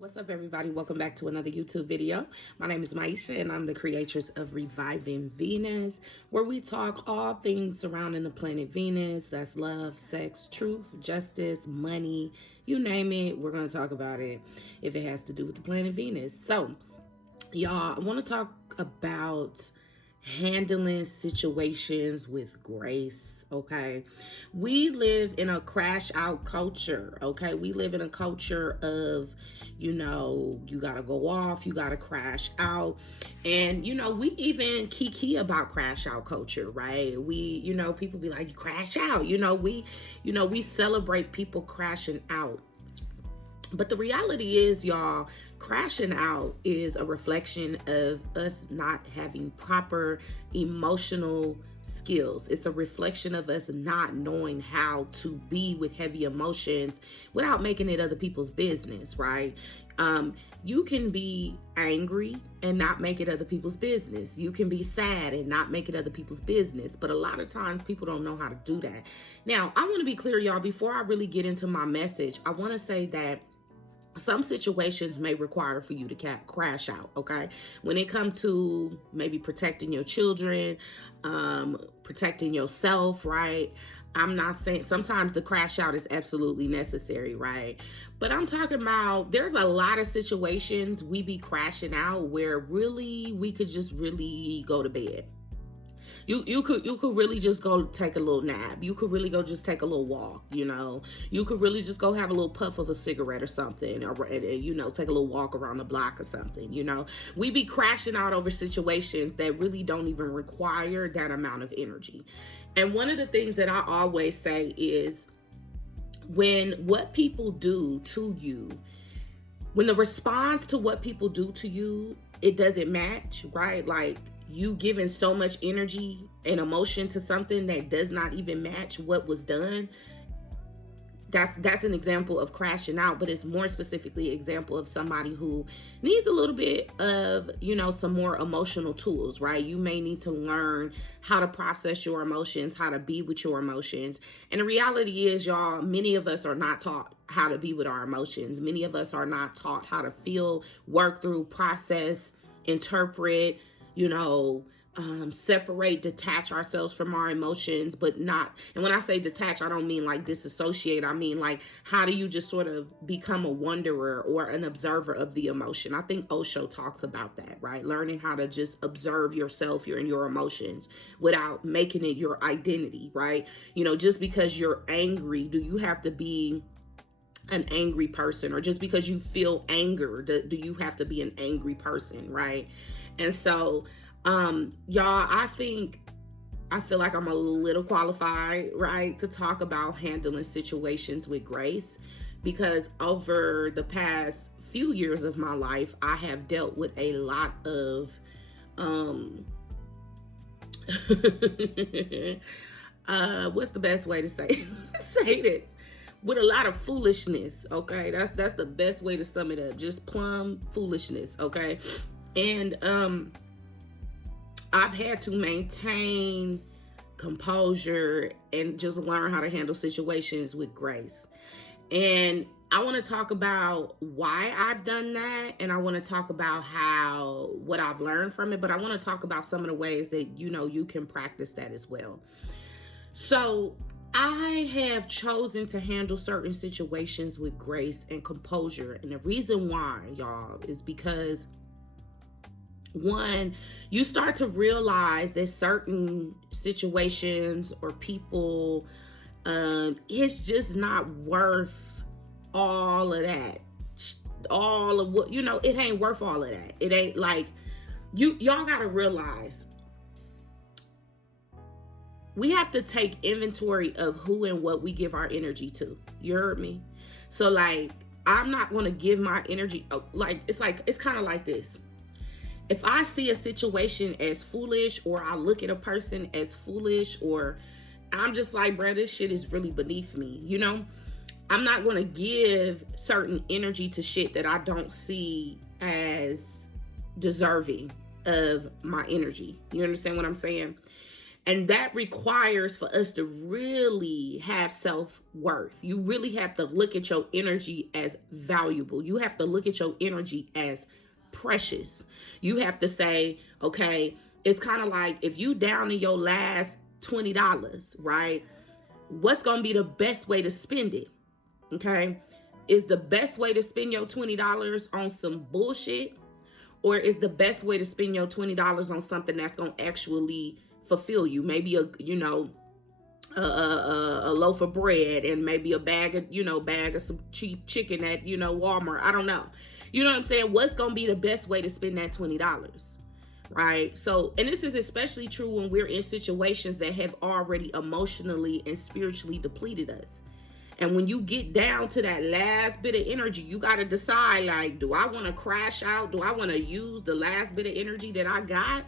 What's up, everybody? Welcome back to another YouTube video. My name is Maisha, and I'm the creatress of Reviving Venus, where we talk all things surrounding the planet Venus. That's love, sex, truth, justice, money, you name it. We're going to talk about it if it has to do with the planet Venus. So, y'all, I want to talk about handling situations with grace. Okay, we live in a crash out culture. Okay, we live in a culture of, you gotta go off, you gotta crash out. And we even kiki about crash out culture, right? People be like, you crash out. We celebrate people crashing out. But the reality is, y'all, crashing out is a reflection of us not having proper emotional skills. It's a reflection of us not knowing how to be with heavy emotions without making it other people's business, right? You can be angry and not make it other people's business. You can be sad and not make it other people's business. But a lot of times people don't know how to do that. Now, I want to be clear, y'all, before I really get into my message, I want to say that some situations may require for you to crash out, okay? When it comes to maybe protecting your children, protecting yourself, right? I'm not saying sometimes the crash out is absolutely necessary, right? But I'm talking about there's a lot of situations we be crashing out where really we could just really go to bed. You could really just go take a little nap. You could really go just take a little walk, You could really just go have a little puff of a cigarette or something, or take a little walk around the block or something, We be crashing out over situations that really don't even require that amount of energy. And one of the things that I always say is when what people do to you, when the response to what people do to you, it doesn't match, right? Like, you giving so much energy and emotion to something that does not even match what was done, that's an example of crashing out. But it's more specifically an example of somebody who needs a little bit of, some more emotional tools, right? You may need to learn how to process your emotions, how to be with your emotions. And the reality is, y'all, many of us are not taught how to be with our emotions. Many of us are not taught how to feel, work through, process, interpret, separate, detach ourselves from our emotions, but not, and when I say detach, I don't mean like disassociate. I mean, like, how do you just sort of become a wanderer or an observer of the emotion? I think Osho talks about that, right? Learning how to just observe yourself, and your emotions without making it your identity, right? Just because you're angry, do you have to be an angry person? Or just because you feel anger, do you have to be an angry person, right? And so, y'all, I feel like I'm a little qualified, right, to talk about handling situations with grace, because over the past few years of my life, I have dealt with a lot of, what's the best way to say this? With a lot of foolishness, okay? That's the best way to sum it up. Just plumb foolishness, okay? And I've had to maintain composure and just learn how to handle situations with grace. And I want to talk about why I've done that, and I want to talk about what I've learned from it, but I want to talk about some of the ways that you can practice that as well. So I have chosen to handle certain situations with grace and composure. And the reason why, y'all, is because, one, you start to realize that certain situations or people, it's just not worth all of that. All of what, it ain't worth all of that. It ain't like, y'all got to realize, we have to take inventory of who and what we give our energy to. You heard me? So, like, I'm not going to give my energy, it's kind of like this. If I see a situation as foolish, or I look at a person as foolish, or I'm just like, bro, this shit is really beneath me, I'm not going to give certain energy to shit that I don't see as deserving of my energy. You understand what I'm saying? And that requires for us to really have self-worth. You really have to look at your energy as valuable. You have to look at your energy as precious. You have to say, okay, it's kind of like if you down in your last $20, right? What's going to be the best way to spend it? Okay? Is the best way to spend your $20 on some bullshit? Or is the best way to spend your $20 on something that's going to actually fulfill you? Maybe a loaf of bread and maybe a bag of some cheap chicken at, Walmart. I don't know. You know what I'm saying? What's going to be the best way to spend that $20? Right? So, and this is especially true when we're in situations that have already emotionally and spiritually depleted us. And when you get down to that last bit of energy, you got to decide, like, do I want to crash out? Do I want to use the last bit of energy that I got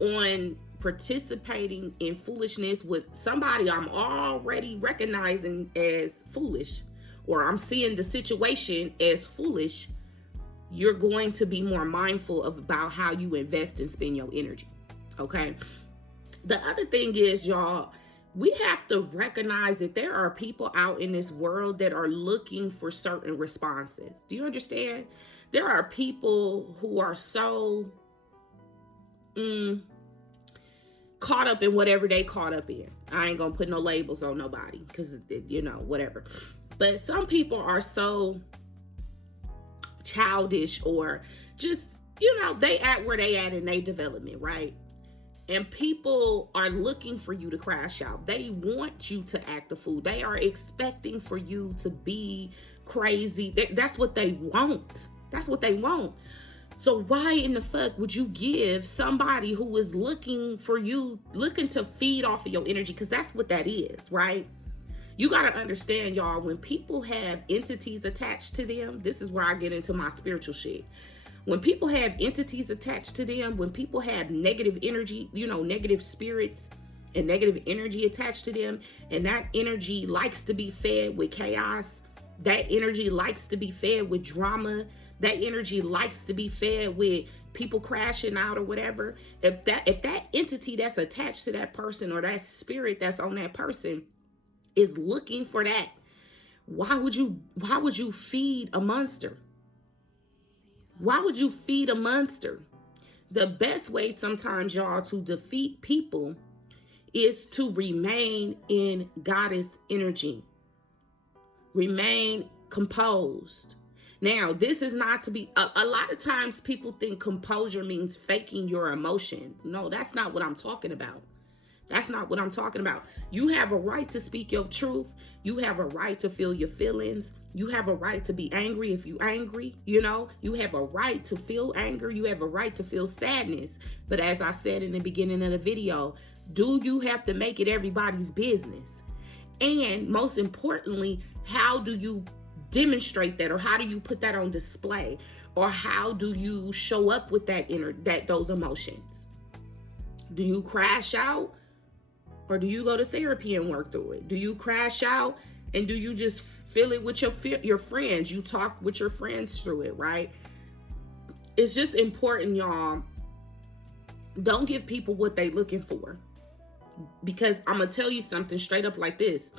on participating in foolishness with somebody I'm already recognizing as foolish, or I'm seeing the situation as foolish? You're going to be more mindful about how you invest and spend your energy. Okay. The other thing is, y'all, we have to recognize that there are people out in this world that are looking for certain responses. Do you understand? There are people who are so caught up in whatever they caught up in. I ain't gonna put no labels on nobody because, whatever. But some people are so childish, or just, they at where they at in their development, right? And people are looking for you to crash out. They want you to act a fool. They are expecting for you to be crazy. That's what they want. That's what they want. So why in the fuck would you give somebody who is looking to feed off of your energy? Because that's what that is, right? You got to understand, y'all, when people have entities attached to them, this is where I get into my spiritual shit. When people have entities attached to them, when people have negative energy, negative spirits and negative energy attached to them, and that energy likes to be fed with chaos, that energy likes to be fed with drama, that energy likes to be fed with people crashing out or whatever. If that entity that's attached to that person, or that spirit that's on that person, is looking for that, why would you feed a monster? Why would you feed a monster? The best way sometimes, y'all, to defeat people is to remain in goddess energy. Remain composed. Now, this is not to be, a lot of times people think composure means faking your emotions. No, that's not what I'm talking about. That's not what I'm talking about. You have a right to speak your truth. You have a right to feel your feelings. You have a right to be angry if you're angry. You have a right to feel anger. You have a right to feel sadness. But as I said in the beginning of the video, do you have to make it everybody's business? And most importantly, how do you demonstrate that, or how do you put that on display, or how do you show up with those emotions? Do you crash out, or do you go to therapy and work through it? Do you crash out and do you just feel it with your friends? You talk with your friends through it, right? It's just important, y'all. Don't give people what they looking for, because I'm gonna tell you something straight up like this.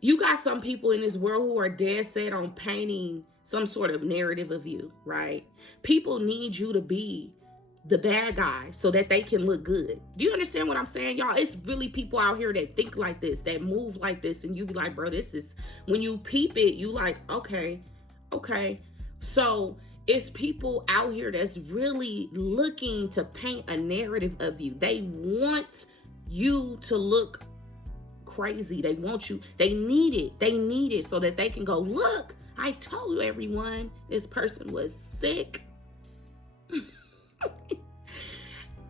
You got some people in this world who are dead set on painting some sort of narrative of you, right? People need you to be the bad guy so that they can look good. Do you understand what I'm saying, y'all? It's really people out here that think like this, that move like this, and you be like, bro, this is, when you peep it, you like, okay. So it's people out here that's really looking to paint a narrative of you. They want you to look crazy. They want you, they need it so that they can go, look, I told everyone this person was sick.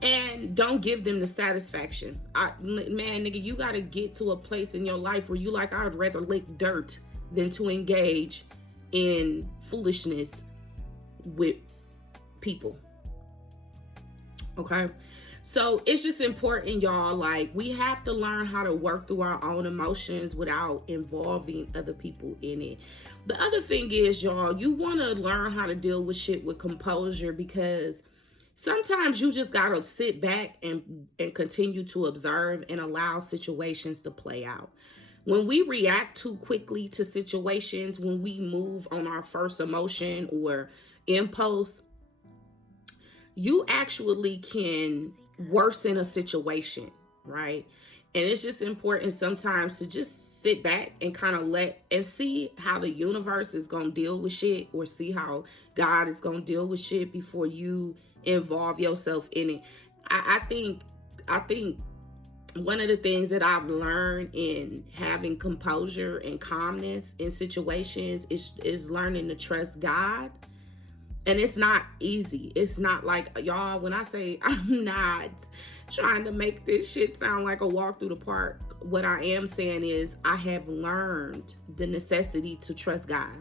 And don't give them the satisfaction. Nigga, you gotta get to a place in your life where you like, I'd rather lick dirt than to engage in foolishness with people. Okay? So it's just important, y'all. Like, we have to learn how to work through our own emotions without involving other people in it. The other thing is, y'all, you want to learn how to deal with shit with composure, because Sometimes you just gotta sit back and continue to observe and allow situations to play out. When we react too quickly to situations, when we move on our first emotion or impulse, you actually can worsen a situation, right? And it's just important sometimes to just sit back and kind of let and see how the universe is going to deal with shit, or see how God is going to deal with shit before you involve yourself in it. I think one of the things that I've learned in having composure and calmness in situations is learning to trust God. And it's not easy. It's not like, y'all, when I say I'm not trying to make this shit sound like a walk through the park, what I am saying is I have learned the necessity to trust God,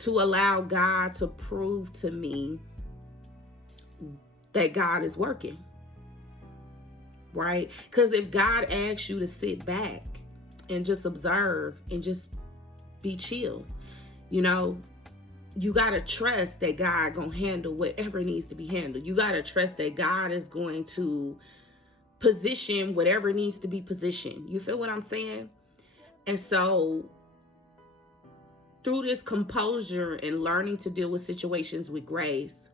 to allow God to prove to me that God is working, right? Because if God asks you to sit back and just observe and just be chill, you got to trust that God going to handle whatever needs to be handled. You got to trust that God is going to position whatever needs to be positioned. You feel what I'm saying? And so through this composure and learning to deal with situations with grace,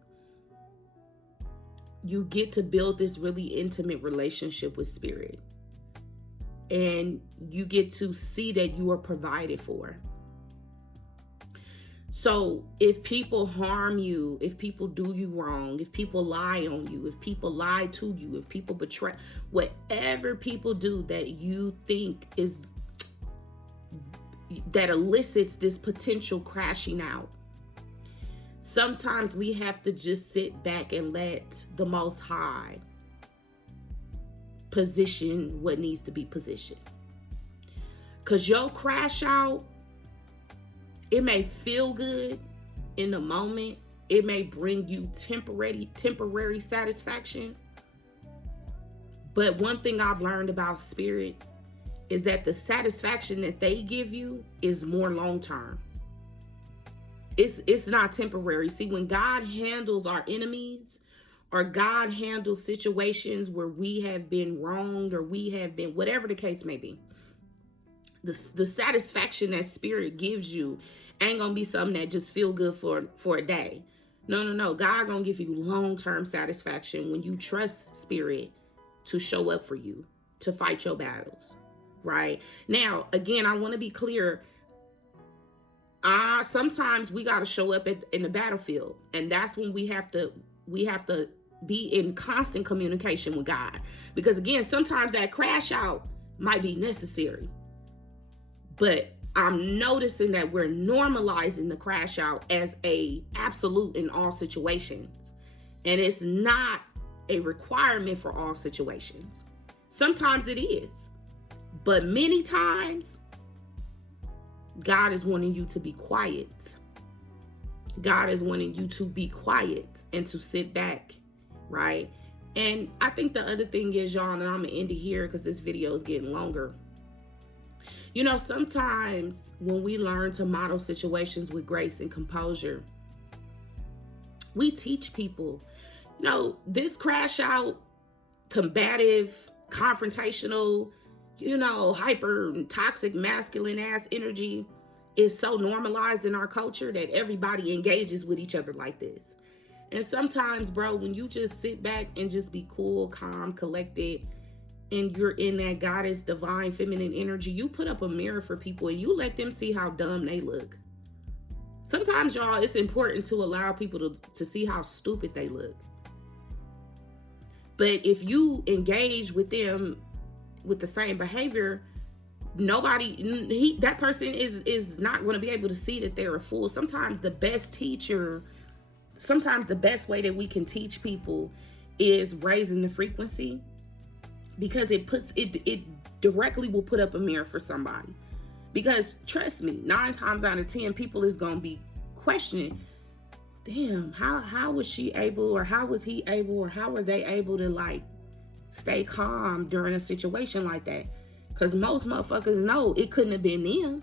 you get to build this really intimate relationship with Spirit. And you get to see that you are provided for. So if people harm you, if people do you wrong, if people lie on you, if people lie to you, if people betray, whatever people do that you think that elicits this potential crashing out, sometimes we have to just sit back and let the Most High position what needs to be positioned. Because your crash out, it may feel good in the moment. It may bring you temporary satisfaction. But one thing I've learned about Spirit is that the satisfaction that they give you is more long-term. It's not temporary. See, when God handles our enemies, or God handles situations where we have been wronged, or we have been, whatever the case may be, the satisfaction that Spirit gives you ain't gonna be something that just feel good for a day. No. God gonna give you long-term satisfaction when you trust Spirit to show up for you, to fight your battles, right? Now, again, I want to be clear. Sometimes we got to show up in the battlefield, and that's when we have to be in constant communication with God, because again, sometimes that crash out might be necessary. But I'm noticing that we're normalizing the crash out as a absolute in all situations, and it's not a requirement for all situations. Sometimes it is, but many times God is wanting you to be quiet. God is wanting you to be quiet and to sit back, right? And I think the other thing is, y'all, and I'm gonna end it here because this video is getting longer. Sometimes when we learn to model situations with grace and composure, we teach people, this crash out, combative, confrontational, hyper toxic masculine ass energy is so normalized in our culture that everybody engages with each other like this. And sometimes, bro, when you just sit back and just be cool, calm, collected, and you're in that goddess, divine, feminine energy, you put up a mirror for people and you let them see how dumb they look. Sometimes, y'all, it's important to allow people to see how stupid they look. But if you engage with them with the same behavior, that person is not going to be able to see that they're a fool. Sometimes the best way that we can teach people is raising the frequency, because it directly will put up a mirror for somebody. Because trust me, 9 times out of 10, people is going to be questioning, damn, how was she able, or how was he able, or how were they able to stay calm during a situation like that? Because most motherfuckers know it couldn't have been them.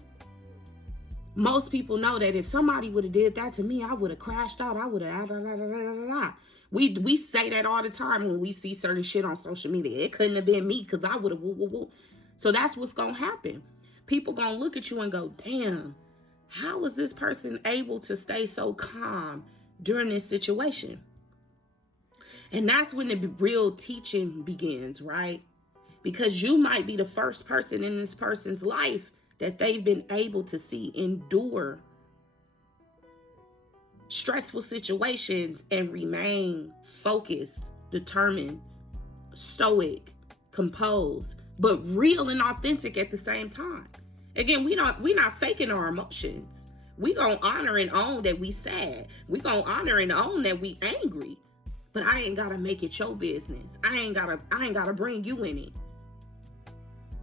Most people know that if somebody would have did that to me, I would have crashed out. I would have, We say that all the time when we see certain shit on social media. It couldn't have been me because I would have woo woo woo. So that's what's gonna happen. People gonna look at you and go, damn, how is this person able to stay so calm during this situation? And that's when the real teaching begins, right? Because you might be the first person in this person's life that they've been able to see endure stressful situations and remain focused, determined, stoic, composed, but real and authentic at the same time. Again, we're not faking our emotions. We gonna honor and own that we sad. We gonna honor and own that we angry. But I ain't gotta make it your business. I ain't gotta bring you in it.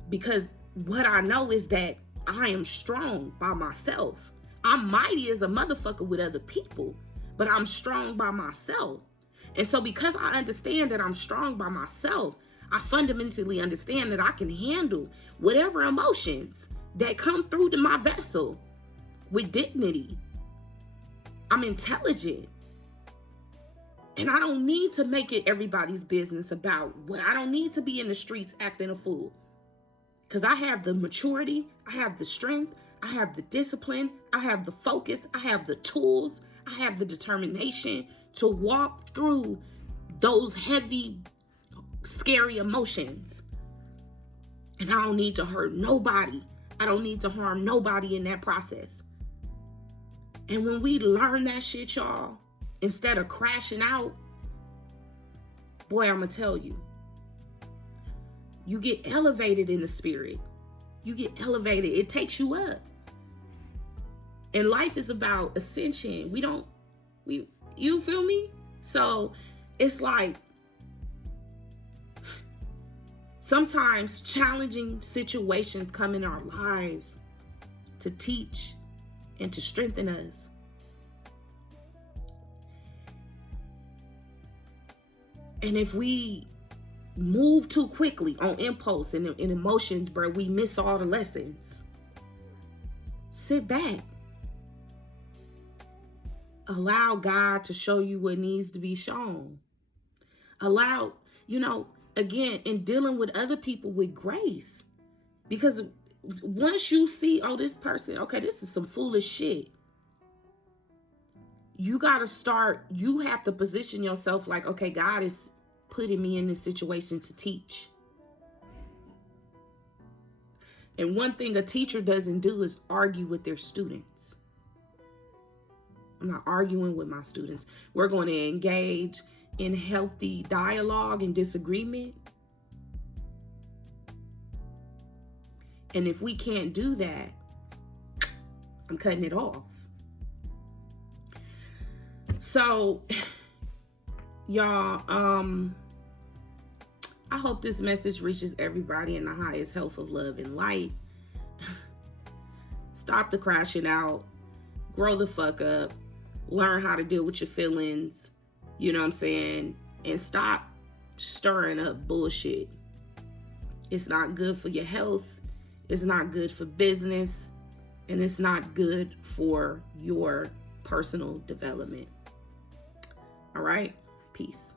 Because what I know is that I am strong by myself. I'm mighty as a motherfucker with other people, but I'm strong by myself. And so because I understand that I'm strong by myself, I fundamentally understand that I can handle whatever emotions that come through to my vessel with dignity. I'm intelligent. And I don't need to make it everybody's business about what. I don't need to be in the streets acting a fool. Because I have the maturity, I have the strength, I have the discipline, I have the focus, I have the tools, I have the determination to walk through those heavy, scary emotions. And I don't need to hurt nobody. I don't need to harm nobody in that process. And when we learn that shit, y'all, instead of crashing out, boy, I'm gonna tell you, you get elevated in the spirit. You get elevated. It takes you up. And life is about ascension. You feel me? So it's like sometimes challenging situations come in our lives to teach and to strengthen us. And if we move too quickly on impulse and emotions, bro, we miss all the lessons. Sit back. Allow God to show you what needs to be shown. Allow, again, in dealing with other people with grace. Because once you see, oh, this person, okay, this is some foolish shit. You have to position yourself like, okay, God is putting me in this situation to teach. And one thing a teacher doesn't do is argue with their students. I'm not arguing with my students. We're going to engage in healthy dialogue and disagreement. And if we can't do that, I'm cutting it off. So, y'all, I hope this message reaches everybody in the highest health of love and light. Stop the crashing out. Grow the fuck up. Learn how to deal with your feelings. You know what I'm saying? And stop stirring up bullshit. It's not good for your health. It's not good for business. And it's not good for your personal development. All right? Peace.